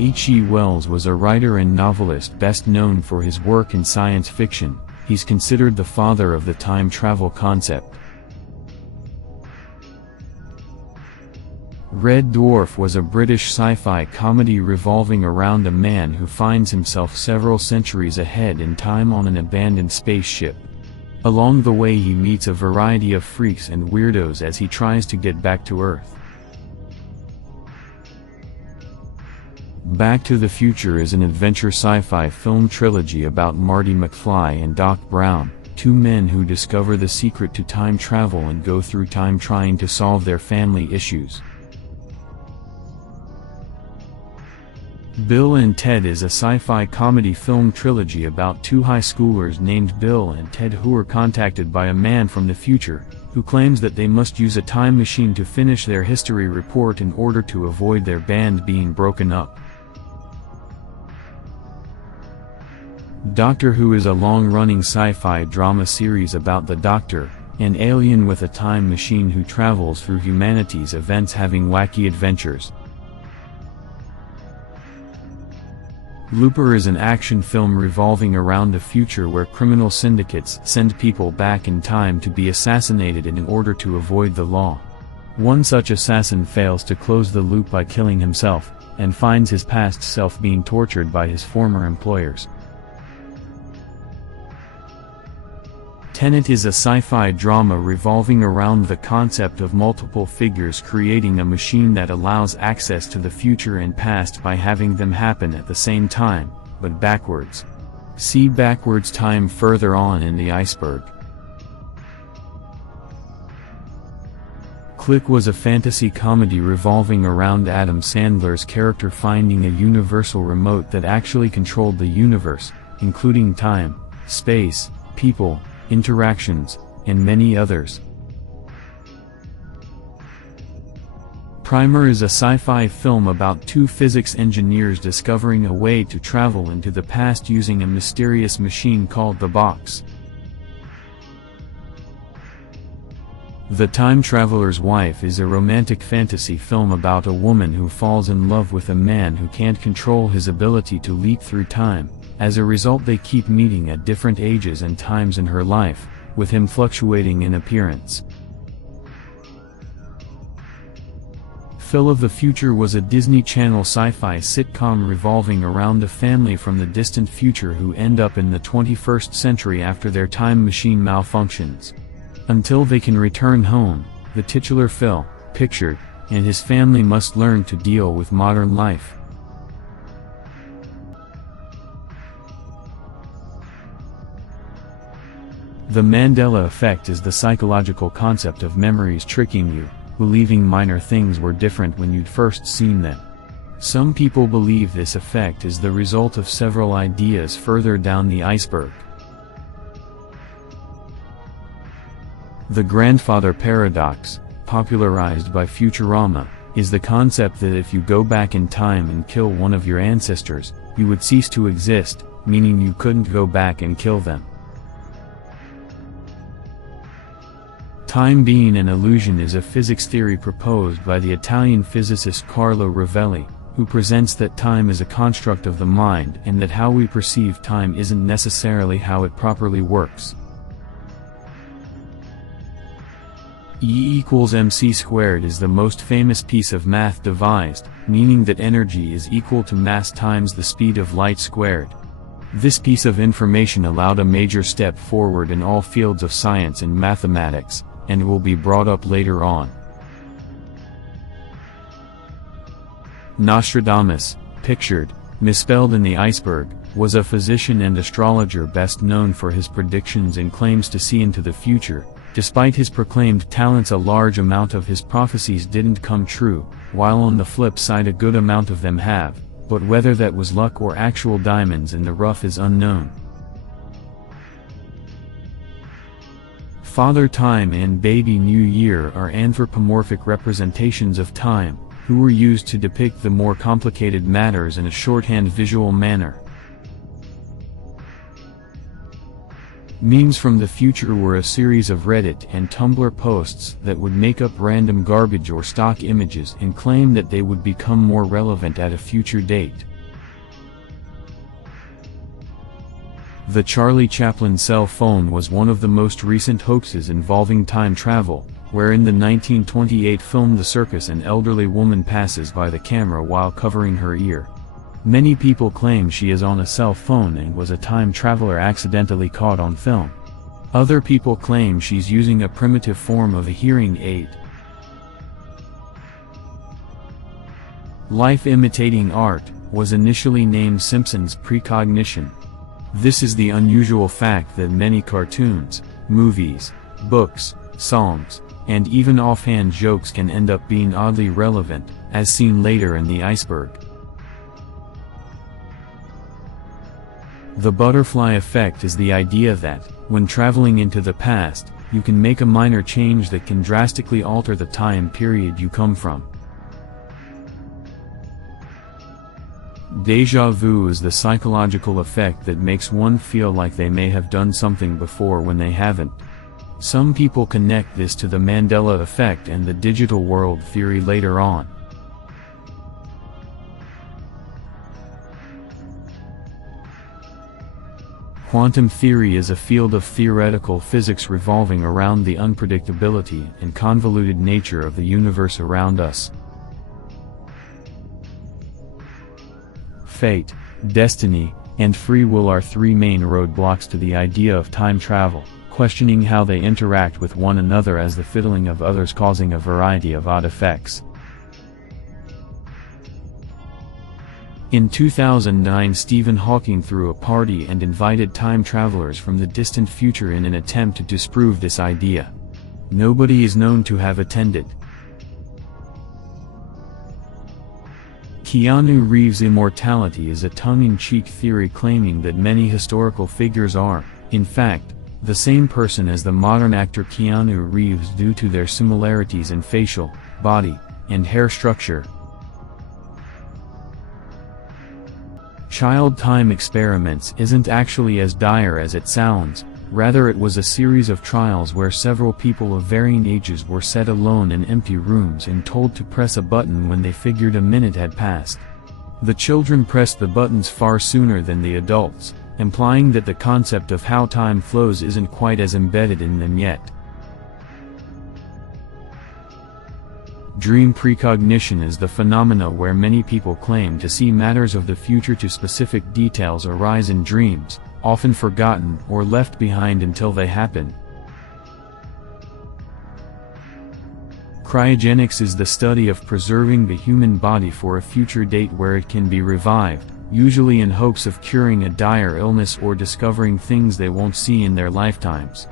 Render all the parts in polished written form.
H. G. Wells was a writer and novelist best known for his work in science fiction. He's considered the father of the time travel concept. Red Dwarf was a British sci-fi comedy revolving around a man who finds himself several centuries ahead in time on an abandoned spaceship. Along the way he meets a variety of freaks and weirdos as he tries to get back to Earth. Back to the Future is an adventure sci-fi film trilogy about Marty McFly and Doc Brown, two men who discover the secret to time travel and go through time trying to solve their family issues. Bill and Ted is a sci-fi comedy film trilogy about two high schoolers named Bill and Ted who are contacted by a man from the future, who claims that they must use a time machine to finish their history report in order to avoid their band being broken up. Doctor Who is a long-running sci-fi drama series about the Doctor, an alien with a time machine who travels through humanity's events having wacky adventures. Looper is an action film revolving around a future where criminal syndicates send people back in time to be assassinated in order to avoid the law. One such assassin fails to close the loop by killing himself, and finds his past self being tortured by his former employers. Tenet is a sci-fi drama revolving around the concept of multiple figures creating a machine that allows access to the future and past by having them happen at the same time, but backwards. See backwards time further on in the Iceberg. Click was a fantasy comedy revolving around Adam Sandler's character finding a universal remote that actually controlled the universe, including time, space, people, interactions, and many others. Primer is a sci-fi film about two physics engineers discovering a way to travel into the past using a mysterious machine called the Box. The Time Traveler's Wife is a romantic fantasy film about a woman who falls in love with a man who can't control his ability to leap through time. As a result, they keep meeting at different ages and times in her life, with him fluctuating in appearance. Phil of the Future was a Disney Channel sci-fi sitcom revolving around a family from the distant future who end up in the 21st century after their time machine malfunctions. Until they can return home, the titular Phil, pictured, and his family must learn to deal with modern life. The Mandela effect is the psychological concept of memories tricking you, believing minor things were different when you'd first seen them. Some people believe this effect is the result of several ideas further down the iceberg. The grandfather paradox, popularized by Futurama, is the concept that if you go back in time and kill one of your ancestors, you would cease to exist, meaning you couldn't go back and kill them. Time being an illusion is a physics theory proposed by the Italian physicist Carlo Rovelli, who presents that time is a construct of the mind and that how we perceive time isn't necessarily how it properly works. E equals mc squared is the most famous piece of math devised, meaning that energy is equal to mass times the speed of light squared. This piece of information allowed a major step forward in all fields of science and mathematics, and will be brought up later on. Nostradamus, pictured, misspelled in the Iceberg, was a physician and astrologer best known for his predictions and claims to see into the future. Despite his proclaimed talents, a large amount of his prophecies didn't come true, while on the flip side a good amount of them have, but whether that was luck or actual diamonds in the rough is unknown. Father Time and Baby New Year are anthropomorphic representations of time, who were used to depict the more complicated matters in a shorthand visual manner. Memes from the future were a series of Reddit and Tumblr posts that would make up random garbage or stock images and claim that they would become more relevant at a future date. The Charlie Chaplin cell phone was one of the most recent hoaxes involving time travel, where in the 1928 film The Circus an elderly woman passes by the camera while covering her ear. Many people claim she is on a cell phone and was a time traveler accidentally caught on film. Other people claim she's using a primitive form of a hearing aid. Life imitating art was initially named Simpson's precognition. This is the unusual fact that many cartoons, movies, books, songs, and even offhand jokes can end up being oddly relevant, as seen later in the Iceberg. The butterfly effect is the idea that, when traveling into the past, you can make a minor change that can drastically alter the time period you come from. Déjà vu is the psychological effect that makes one feel like they may have done something before when they haven't. Some people connect this to the Mandela effect and the digital world theory later on. Quantum theory is a field of theoretical physics revolving around the unpredictability and convoluted nature of the universe around us. Fate, destiny, and free will are three main roadblocks to the idea of time travel, questioning how they interact with one another as the fiddling of others causing a variety of odd effects. In 2009, Stephen Hawking threw a party and invited time travelers from the distant future in an attempt to disprove this idea. Nobody is known to have attended. Keanu Reeves' immortality is a tongue-in-cheek theory claiming that many historical figures are, in fact, the same person as the modern actor Keanu Reeves due to their similarities in facial, body, and hair structure. Child time experiments isn't actually as dire as it sounds, rather it was a series of trials where several people of varying ages were set alone in empty rooms and told to press a button when they figured a minute had passed. The children pressed the buttons far sooner than the adults, implying that the concept of how time flows isn't quite as embedded in them yet. Dream precognition is the phenomena where many people claim to see matters of the future to specific details arise in dreams, often forgotten or left behind until they happen. Cryogenics is the study of preserving the human body for a future date where it can be revived, usually in hopes of curing a dire illness or discovering things they won't see in their lifetimes.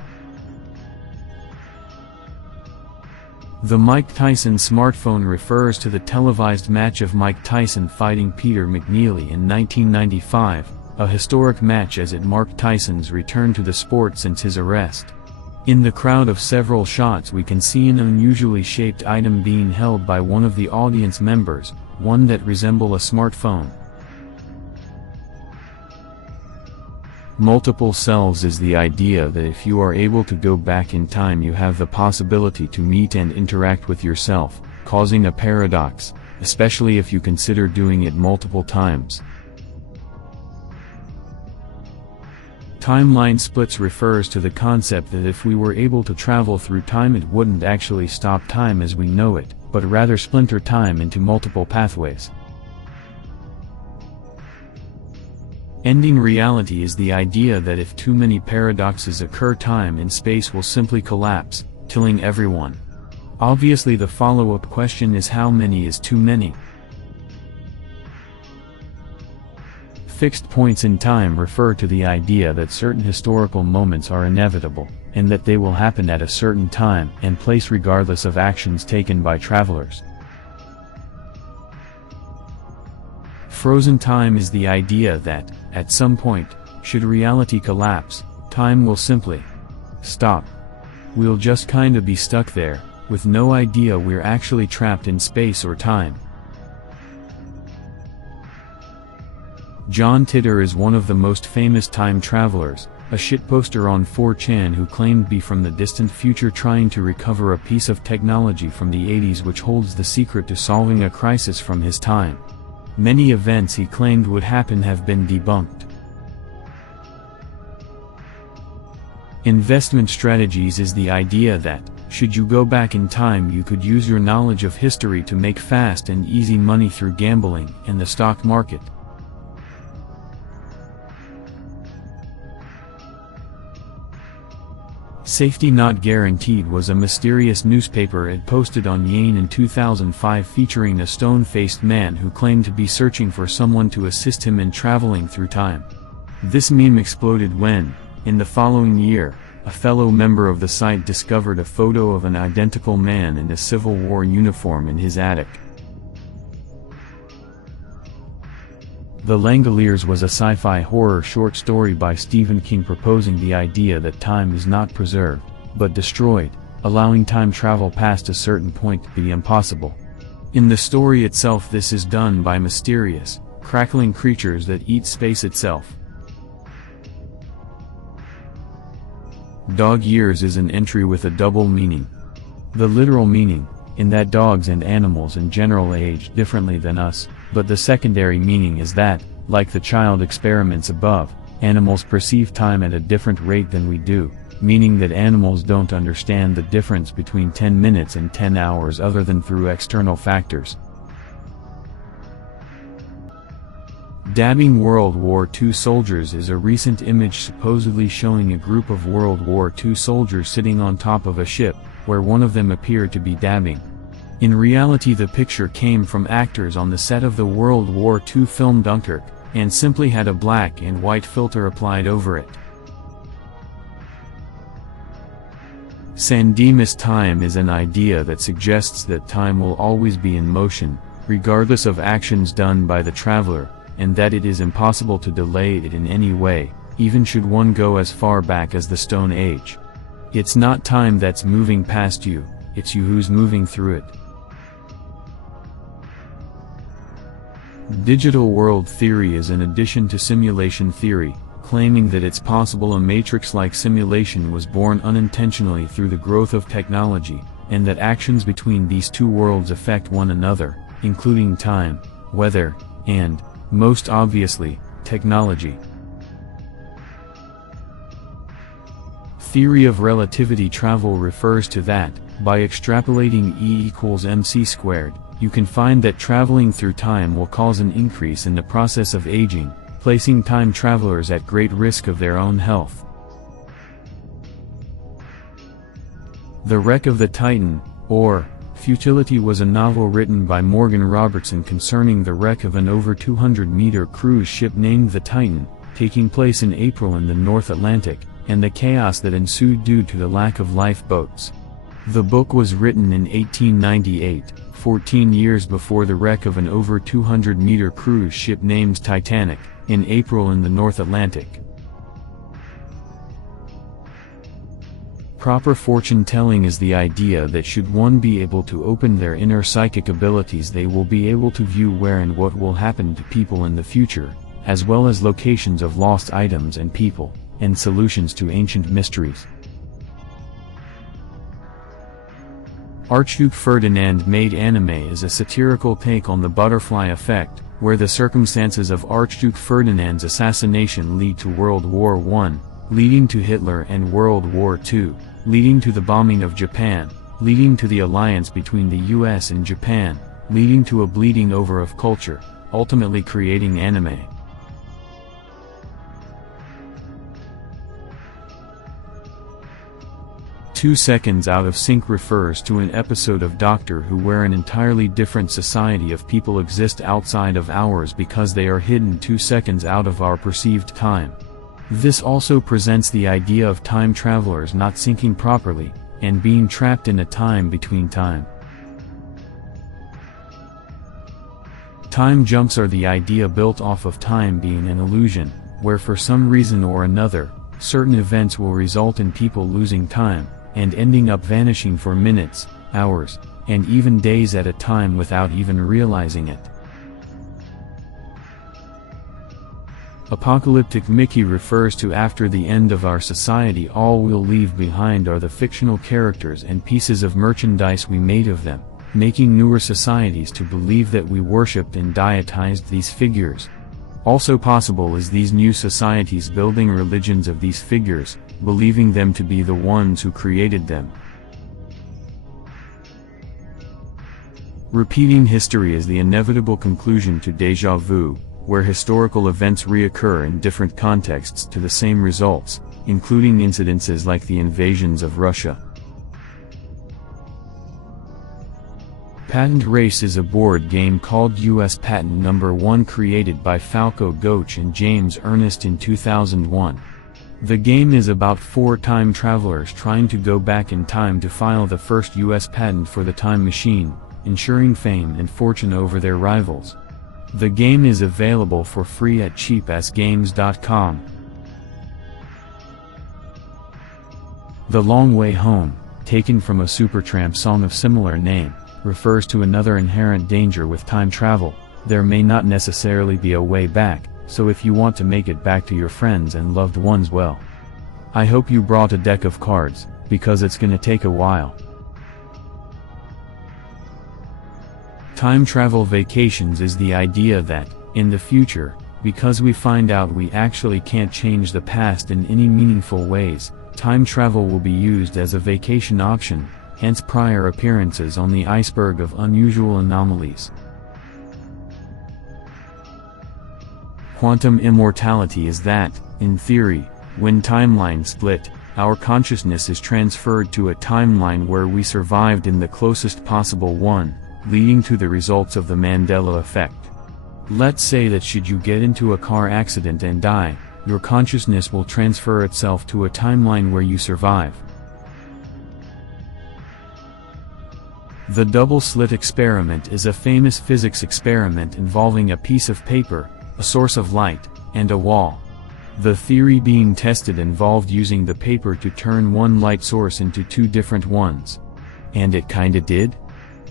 The Mike Tyson smartphone refers to the televised match of Mike Tyson fighting Peter McNeely in 1995, a historic match as it marked Tyson's return to the sport since his arrest. In the crowd of several shots we can see an unusually shaped item being held by one of the audience members, one that resembles a smartphone. Multiple selves is the idea that if you are able to go back in time you have the possibility to meet and interact with yourself, causing a paradox, especially if you consider doing it multiple times. Timeline splits refers to the concept that if we were able to travel through time it wouldn't actually stop time as we know it, but rather splinter time into multiple pathways. Ending reality is the idea that if too many paradoxes occur time and space will simply collapse, killing everyone. Obviously the follow-up question is how many is too many? Fixed points in time refer to the idea that certain historical moments are inevitable, and that they will happen at a certain time and place regardless of actions taken by travelers. Frozen time is the idea that, at some point, should reality collapse, time will simply stop. We'll just kinda be stuck there, with no idea we're actually trapped in space or time. John Titor is one of the most famous time travelers, a shitposter on 4chan who claimed to be from the distant future trying to recover a piece of technology from the 80s which holds the secret to solving a crisis from his time. Many events he claimed would happen have been debunked. Investment strategies is the idea that, should you go back in time, you could use your knowledge of history to make fast and easy money through gambling and the stock market. Safety Not Guaranteed was a mysterious newspaper ad posted on Yane in 2005 featuring a stone-faced man who claimed to be searching for someone to assist him in traveling through time. This meme exploded when, in the following year, a fellow member of the site discovered a photo of an identical man in a Civil War uniform in his attic. The Langoliers was a sci-fi horror short story by Stephen King proposing the idea that time is not preserved, but destroyed, allowing time travel past a certain point to be impossible. In the story itself, this is done by mysterious, crackling creatures that eat space itself. Dog years is an entry with a double meaning. The literal meaning, in that dogs and animals in general age differently than us, but the secondary meaning is that, like the child experiments above, animals perceive time at a different rate than we do, meaning that animals don't understand the difference between 10 minutes and 10 hours other than through external factors. Dabbing World War II soldiers is a recent image supposedly showing a group of World War II soldiers sitting on top of a ship, where one of them appeared to be dabbing. In reality, the picture came from actors on the set of the World War II film Dunkirk, and simply had a black and white filter applied over it. Sandemus time is an idea that suggests that time will always be in motion, regardless of actions done by the traveler, and that it is impossible to delay it in any way, even should one go as far back as the Stone Age. It's not time that's moving past you, it's you who's moving through it. Digital world theory is an addition to simulation theory, claiming that it's possible a matrix-like simulation was born unintentionally through the growth of technology, and that actions between these two worlds affect one another, including time, weather, and, most obviously, technology. Theory of relativity travel refers to that, by extrapolating E equals mc squared, you can find that traveling through time will cause an increase in the process of aging, placing time travelers at great risk of their own health. The Wreck of the Titan, or Futility, was a novel written by Morgan Robertson concerning the wreck of an over 200-meter cruise ship named the Titan, taking place in April in the North Atlantic, and the chaos that ensued due to the lack of lifeboats. The book was written in 1898, 14 years before the wreck of an over 200-meter cruise ship named Titanic, in April in the North Atlantic. Proper fortune-telling is the idea that should one be able to open their inner psychic abilities, they will be able to view where and what will happen to people in the future, as well as locations of lost items and people, and solutions to ancient mysteries. Archduke Ferdinand made anime is a satirical take on the butterfly effect, where the circumstances of Archduke Ferdinand's assassination lead to World War I, leading to Hitler, and World War II, leading to the bombing of Japan, leading to the alliance between the US and Japan, leading to a bleeding over of culture, ultimately creating anime. "2 seconds out of sync" refers to an episode of Doctor Who where an entirely different society of people exist outside of ours because they are hidden 2 seconds out of our perceived time. This also presents the idea of time travelers not syncing properly, and being trapped in a time between time. Time jumps are the idea built off of time being an illusion, where for some reason or another, certain events will result in people losing time, and ending up vanishing for minutes, hours, and even days at a time without even realizing it. Apocalyptic Mickey refers to after the end of our society all we'll leave behind are the fictional characters and pieces of merchandise we made of them, making newer societies to believe that we worshipped and deitised these figures. Also possible is these new societies building religions of these figures, believing them to be the ones who created them. Repeating history is the inevitable conclusion to déjà vu, where historical events reoccur in different contexts to the same results, including incidences like the invasions of Russia. Patent Race is a board game called U.S. Patent No. 1 created by Falco Goetsch and James Ernest in 2001. The game is about 4 time travelers trying to go back in time to file the first U.S. patent for the time machine, ensuring fame and fortune over their rivals. The game is available for free at cheapassgames.com. The Long Way Home, taken from a Supertramp song of similar name, refers to another inherent danger with time travel. There may not necessarily be a way back, so if you want to make it back to your friends and loved ones, well, I hope you brought a deck of cards, because it's gonna take a while. Time travel vacations is the idea that, in the future, because we find out we actually can't change the past in any meaningful ways, time travel will be used as a vacation option, hence prior appearances on the Iceberg of unusual anomalies. Quantum immortality is that, in theory, when timelines split, our consciousness is transferred to a timeline where we survived in the closest possible one, leading to the results of the Mandela effect. Let's say that should you get into a car accident and die, your consciousness will transfer itself to a timeline where you survive. The double-slit experiment is a famous physics experiment involving a piece of paper, a source of light, and a wall. The theory being tested involved using the paper to turn one light source into 2 different ones. And it kinda did?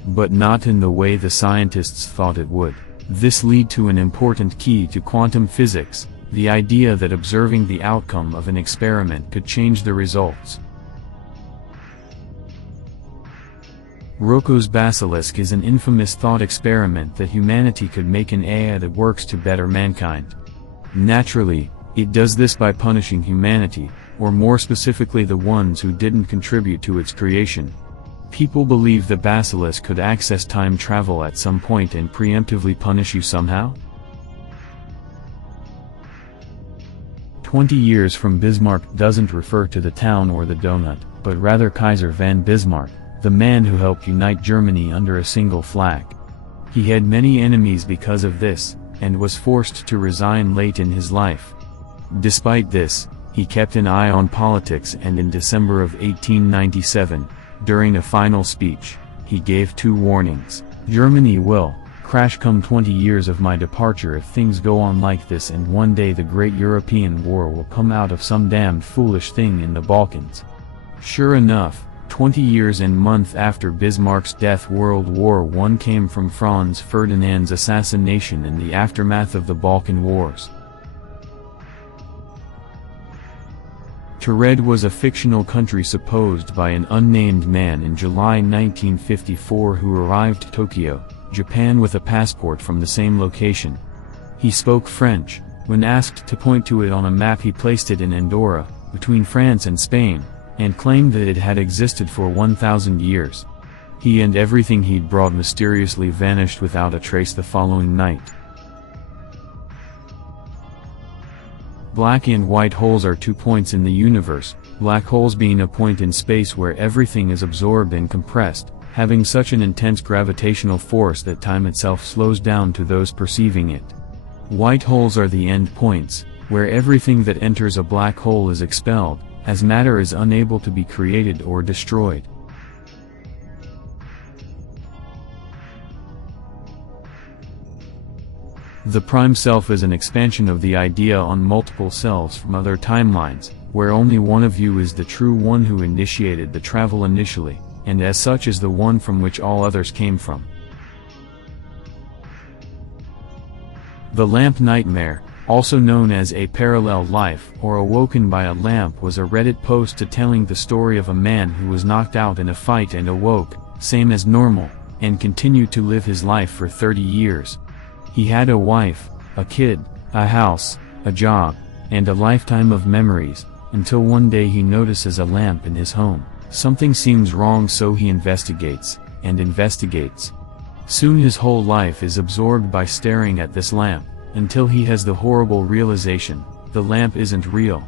But not in the way the scientists thought it would. This led to an important key to quantum physics, the idea that observing the outcome of an experiment could change the results. Rocco's basilisk is an infamous thought experiment that humanity could make an AI that works to better mankind. Naturally, it does this by punishing humanity, or more specifically the ones who didn't contribute to its creation. People believe the basilisk could access time travel at some point and preemptively punish you somehow? 20 years from Bismarck doesn't refer to the town or the donut, but rather Kaiser von Bismarck, the man who helped unite Germany under a single flag. He had many enemies because of this, and was forced to resign late in his life. Despite this, he kept an eye on politics, and in December of 1897, during a final speech, he gave 2 warnings. Germany will crash come 20 years of my departure if things go on like this, and one day the great European war will come out of some damned foolish thing in the Balkans. Sure enough, 20 years and month after Bismarck's death, World War I came from Franz Ferdinand's assassination in the aftermath of the Balkan Wars. Taured was a fictional country supposed by an unnamed man in July 1954 who arrived in Tokyo, Japan with a passport from the same location. He spoke French. When asked to point to it on a map, he placed it in Andorra, between France and Spain, and claimed that it had existed for 1,000 years. He and everything he'd brought mysteriously vanished without a trace the following night. Black and white holes are 2 points in the universe, black holes being a point in space where everything is absorbed and compressed, having such an intense gravitational force that time itself slows down to those perceiving it. White holes are the end points, where everything that enters a black hole is expelled, as matter is unable to be created or destroyed. The prime self is an expansion of the idea on multiple selves from other timelines, where only one of you is the true one who initiated the travel initially, and as such is the one from which all others came from. The lamp nightmare, Also known as A Parallel Life or Awoken by a Lamp, was a Reddit post telling the story of a man who was knocked out in a fight and awoke, same as normal, and continued to live his life for 30 years. He had a wife, a kid, a house, a job, and a lifetime of memories, until one day he notices a lamp in his home. Something seems wrong, so he investigates, and investigates. Soon his whole life is absorbed by staring at this lamp, until he has the horrible realization, the lamp isn't real.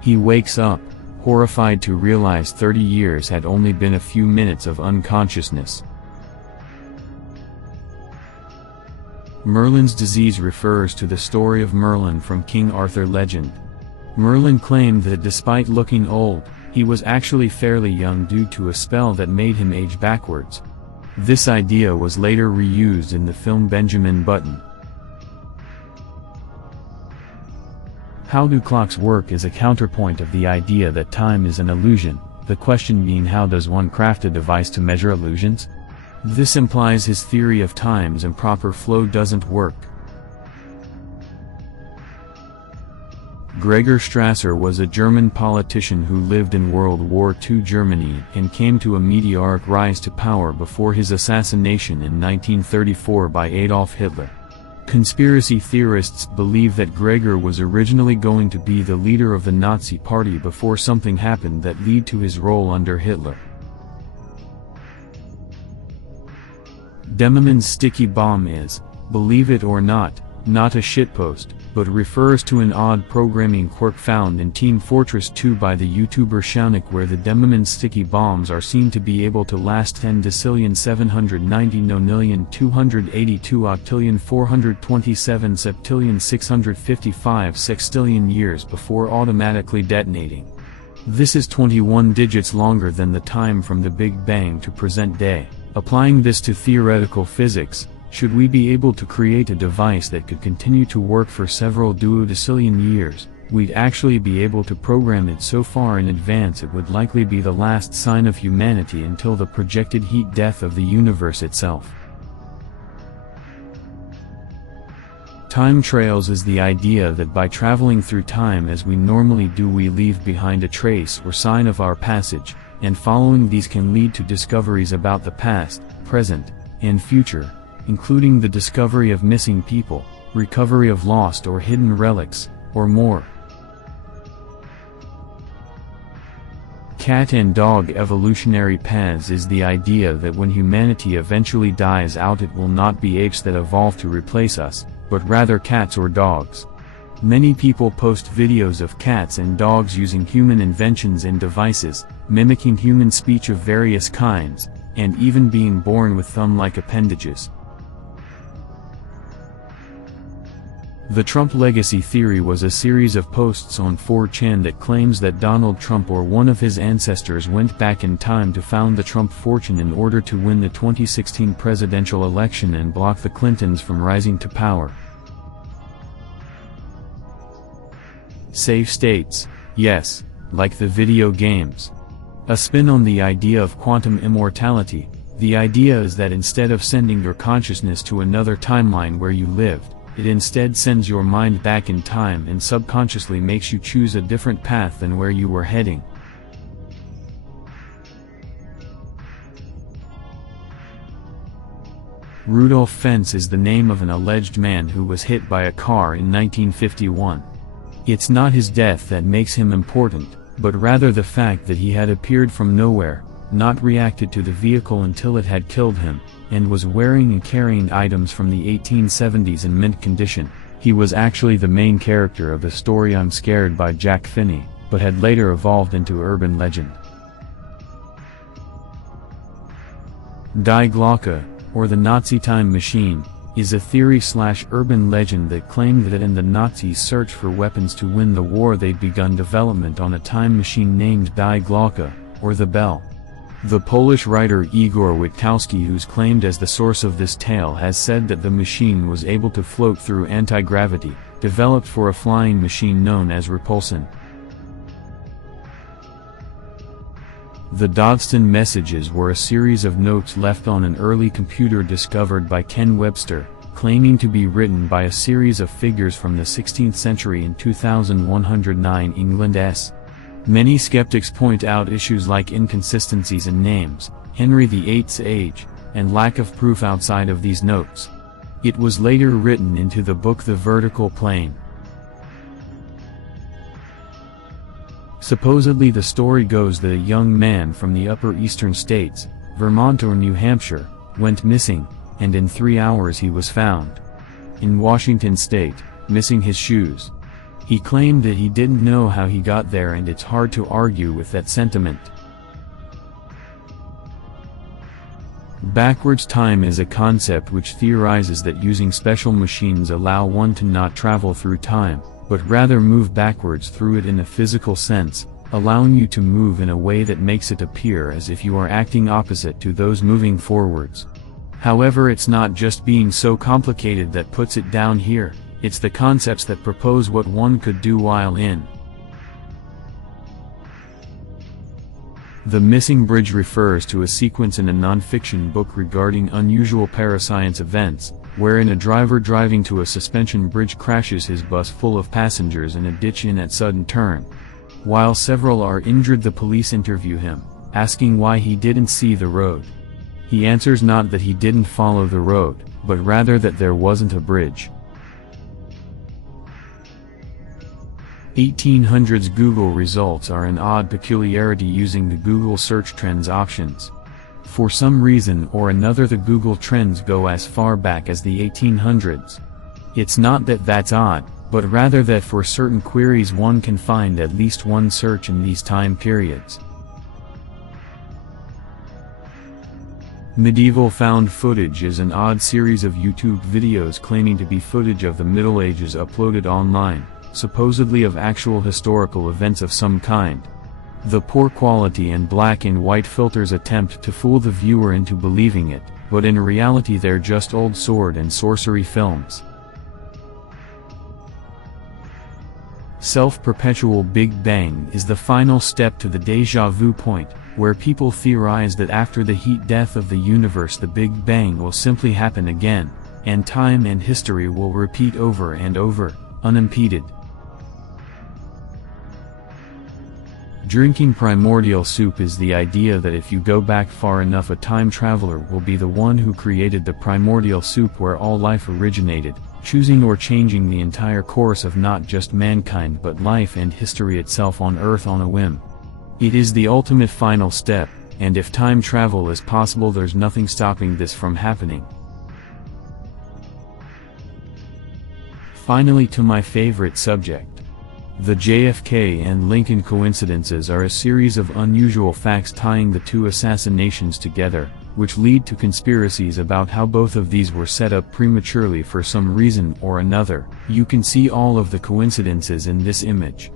He wakes up, horrified to realize 30 years had only been a few minutes of unconsciousness. Merlin's disease refers to the story of Merlin from King Arthur legend. Merlin claimed that despite looking old, he was actually fairly young due to a spell that made him age backwards. This idea was later reused in the film Benjamin Button. How do clocks work is a counterpoint of the idea that time is an illusion, the question being, how does one craft a device to measure illusions? This implies his theory of time's improper flow doesn't work. Gregor Strasser was a German politician who lived in World War II Germany and came to a meteoric rise to power before his assassination in 1934 by Adolf Hitler. Conspiracy theorists believe that Gregor was originally going to be the leader of the Nazi Party before something happened that led to his role under Hitler. Demerman's sticky bomb is, believe it or not a shitpost, but refers to an odd programming quirk found in Team Fortress 2 by the YouTuber Ro-chanics, where the Demerman sticky bombs are seen to be able to last 10^790,282,427,655 sextillion years before automatically detonating. This is 21 digits longer than the time from the Big Bang to present day. Applying this to theoretical physics, should we be able to create a device that could continue to work for several duodecillion years, we'd actually be able to program it so far in advance it would likely be the last sign of humanity until the projected heat death of the universe itself. Time trails is the idea that by traveling through time as we normally do, we leave behind a trace or sign of our passage, and following these can lead to discoveries about the past, present, and future, including the discovery of missing people, recovery of lost or hidden relics, or more. Cat and dog evolutionary paths is the idea that when humanity eventually dies out, it will not be apes that evolve to replace us, but rather cats or dogs. Many people post videos of cats and dogs using human inventions and devices, mimicking human speech of various kinds, and even being born with thumb-like appendages. The Trump legacy theory was a series of posts on 4chan that claims that Donald Trump or one of his ancestors went back in time to found the Trump fortune in order to win the 2016 presidential election and block the Clintons from rising to power. Safe states, yes, like the video games. A spin on the idea of quantum immortality, the idea is that instead of sending your consciousness to another timeline where you lived, it instead sends your mind back in time and subconsciously makes you choose a different path than where you were heading. Rudolph Fentz is the name of an alleged man who was hit by a car in 1951. It's not his death that makes him important, but rather the fact that he had appeared from nowhere, not reacted to the vehicle until it had killed him, and was wearing and carrying items from the 1870s in mint condition. He was actually the main character of the story I'm Scared by Jack Finney, but had later evolved into urban legend. Die Glocke, or the Nazi time machine, is a theory/urban legend that claimed that in the Nazis' search for weapons to win the war they'd begun development on a time machine named Die Glocke, or the Bell. The Polish writer Igor Witkowski, who's claimed as the source of this tale, has said that the machine was able to float through anti-gravity, developed for a flying machine known as Repulsion. The Doddston messages were a series of notes left on an early computer discovered by Ken Webster, claiming to be written by a series of figures from the 16th century in 2109 England s. Many skeptics point out issues like inconsistencies in names, Henry VIII's age, and lack of proof outside of these notes. It was later written into the book The Vertical Plane. Supposedly the story goes that a young man from the upper eastern states, Vermont or New Hampshire, went missing, and in 3 hours he was found in Washington state, missing his shoes. He claimed that he didn't know how he got there, and it's hard to argue with that sentiment. Backwards time is a concept which theorizes that using special machines allow one to not travel through time, but rather move backwards through it in a physical sense, allowing you to move in a way that makes it appear as if you are acting opposite to those moving forwards. However, it's not just being so complicated that puts it down here, it's the concepts that propose what one could do while in. The missing bridge refers to a sequence in a non-fiction book regarding unusual parascience events, wherein a driver driving to a suspension bridge crashes his bus full of passengers in a ditch at sudden turn. While several are injured, the police interview him, asking why he didn't see the road. He answers not that he didn't follow the road, but rather that there wasn't a bridge. 1800s Google results are an odd peculiarity using the Google search trends options. For some reason or another, the Google trends go as far back as the 1800s. It's not that that's odd, but rather that for certain queries one can find at least one search in these time periods. Medieval found footage is an odd series of YouTube videos claiming to be footage of the Middle Ages uploaded online, supposedly of actual historical events of some kind. The poor quality and black and white filters attempt to fool the viewer into believing it, but in reality they're just old sword and sorcery films. Self-perpetual Big Bang is the final step to the déjà vu point, where people theorize that after the heat death of the universe the Big Bang will simply happen again, and time and history will repeat over and over, unimpeded. Drinking primordial soup is the idea that if you go back far enough, a time traveler will be the one who created the primordial soup where all life originated, choosing or changing the entire course of not just mankind but life and history itself on Earth on a whim. It is the ultimate final step, and if time travel is possible, there's nothing stopping this from happening. Finally, to my favorite subject. The JFK and Lincoln coincidences are a series of unusual facts tying the two assassinations together, which lead to conspiracies about how both of these were set up prematurely for some reason or another. You can see all of the coincidences in this image.